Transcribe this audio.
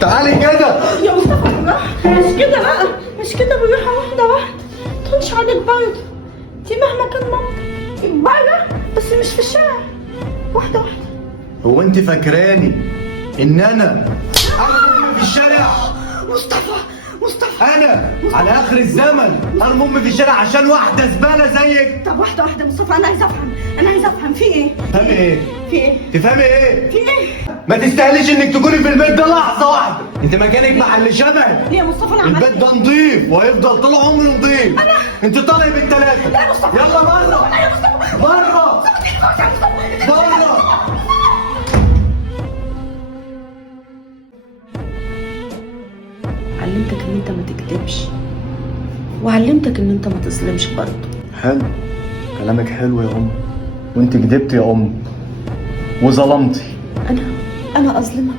تعالي كده. يا مصطفى بالراحة، مش كده بقى، مش كده، بالراحة، واحدة واحدة. متهونش عليك برضه، دي مهما كان مامتك بره بس مش في الشارع. واحدة واحدة. هو انت فاكراني ان انا ارمي في الشارع؟ مصطفى انا على اخر الزمن ارمي امي في الشارع عشان واحده زباله زيك؟ طب واحدة واحدة مصطفى، أنا عايزة أفهم في إيه؟ تفهمي ايه؟ في إيه؟ تفهمي ايه؟ في إيه؟ ما تستاهليش انك تكوني في البيت ده لحظه واحده. انت مكانك مع اللي شبهك. ليه يا مصطفى أنا عملت البيت ده نضيف وهيفضل طول عمره نضيف. انت طالع بالثلاثه. لا يا مصطفى، يلا بره. لا يا مصطفى، بره بره. علمتك إن أنت ما تكذبش، وعلمتك إن أنت ما تظلمش برضه. حلو، كلامك حلو يا ام، وانت كدبتي يا ام وظلمتي. أنا أظلمك؟